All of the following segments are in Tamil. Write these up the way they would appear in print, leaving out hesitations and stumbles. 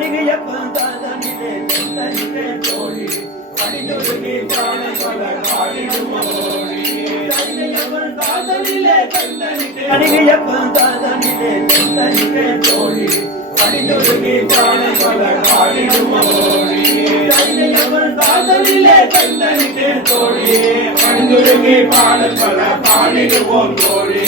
கணிகைய பந்தாதனிலே தந்தனிலே தோழி கணிதொருகி பானை பல காடிடுமோடி கணிகைய பந்தாதனிலே தந்தனிலே தோழி கணிதொருகி பானை பல காடிடுமோடி கணிகைய பந்தாதனிலே தந்தனிலே தோழி கணிதொருகி பானை பல காடிடுவோம் தோழி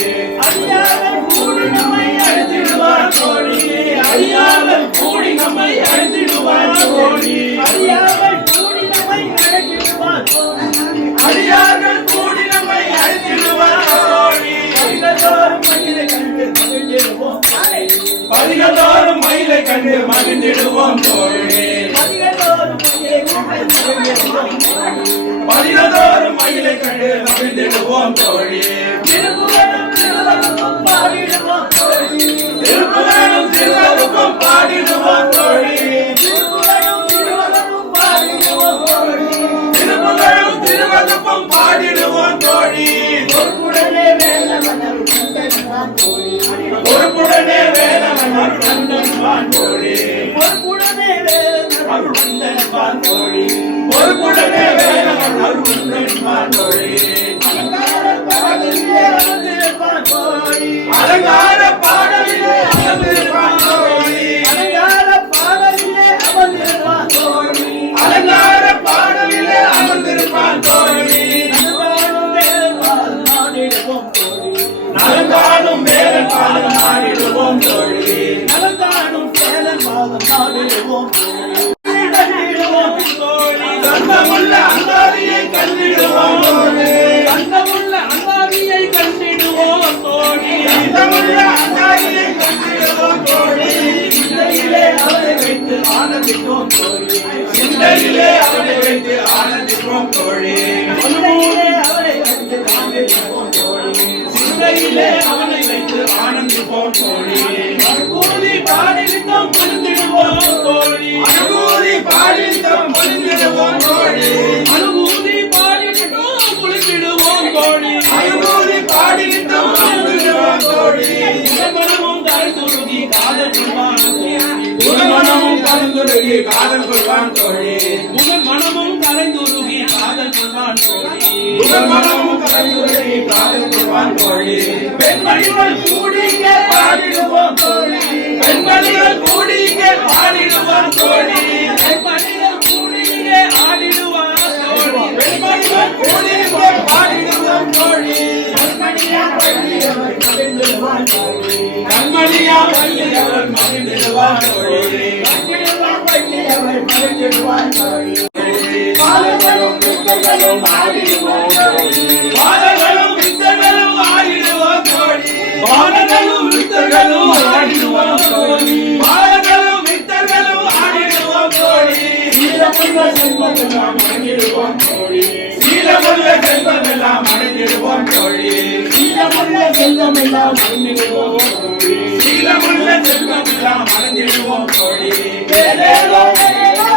அடியாளர் கூடி நம்மை அழைத்திடுவார் தோழி அடியாளர் கூடி நம்மை அழைத்திடுவார் தோழி அடியாளர் கூடி நம்மை அழைத்திடுவார் தோழி அடியாளர் கூடி நம்மை அழைத்திடுவார் தோழி பதிகதோறும் மயிலை கண்டு மகிழ்ந்திடுவோம் தோழி பதிகதோறும் மயிலை கண்டு மகிழ்ந்திடுவோம் தோழி திருப்புகழும் பாடிடுவோம் தோழி திருப்புகழும் திருவருக்கும் பாடிடுவோம் தோழி திருப்புகழும் திருவருக்கும் பாடிடுவோம் தோழி திருப்புகழும் திருவருக்கும் பாடிடுவோம் தோழி பொறுப்புடனே வேலவன் தோழி பொறுப்புடனே வேலவன் தோழி பொறுப்புடனே வேலவன் தோழி பொறுப்புடனே வேலவன் தோழி அலங்கார பாடலிலே அமர்ந்திருப்பான் தோழி அலங்கார பாடலிலே அமர்ந்திருப்பான் தோழி அலங்கார பாடலிலே அமர்ந்திருப்பான் தோழி நலங்காணும் வேலன் பாதம் நாடிடுவோம் தோழி நலங்காணும் வேலன் பாதம் நாடிடுவோம் தந்தமுள்ள அந்தாதியை கண்டிடுவோம் தோழி தந்தமுள்ள அந்தாதியை கண்டிடுவோம் தோழி தந்தமுள்ள அந்தாதியை கண்டிடுவோம் தோழி சிந்தையிலே அவரை வைத்து ஆனந்திப்போம் தோழி சிந்தையிலே அவரை வைத்து ஆனந்திப்போம் தோழி சிந்தையிலே அவரை வைத்து ஆனந்திப்போம் தோழி சிந்தையிலே அவனை வைத்து ஆனந்திப்போம் தோழி அனுபூதி பாடித்தம் பொழிந்திடுவோம் தோழி அனுபூதி பாடித்தம் பொழிந்திடுவோம் தோழி அனுபூதி பாடித்தம் பொழிந்திடுவோம் தோழி அனுபூதி பாடித்தம் பொழிந்திடுவோம் தோழி மனமும் கலந்துருகி காதல் கொள்வான் மனமும் கலந்துருகி காதல் கொள்வான் தோழி மனமும் கலந்துருகி காதல் கொள்வான் தோழி மனமும் கலந்துருகி காதல் கொள்வான் தோழி பெண்மணிகள் கூடிங்க பாடிடுவோம் தோழி பெண்மணிகள் கூடிங்க பாடிடுவோம் தோழி பெண்மணிகள் கூடிங்க ஆடிடுவான் தோழி பெண்மணிகள் கூடிங்க பாடிடுவோம் தோழி கண்மணியா வள்ளியவர் மகிழ்ந்திடுவான் தோழி கண்மணியா வள்ளியவர் மகிழ்ந்திடுவான் தோழி வள்ளியவர் மகிழ்ந்திடுவான் தோழி பாலகளும் வித்தைகளும் ஆடிடுவோம் தோழி பாலகளும் வித்தைகளும் ஆடிடுவோம் தோழி பாலகளும் வித்தைகளும் ஆடிடுவோம் தோழி பாலகளும் வித்தைகளும் ஆடிடுவோம் தோழி சீலமுள்ள செல்வமெல்லாம் அடைந்திடுவோம் தோழி சீலமுள்ள செல்வமெல்லாம் அடைந்திடுவோம் தோழி சீலமுள்ள செல்வமெல்லாம் அடைந்திடுவோம் தோழி சீலமுள்ள செல்வமெல்லாம் அடைந்திடுவோம் தோழி ஏலேலோ ஏலேலோ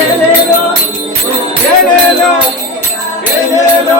ஏலேலோ ஏலேலோ ஏலேலோ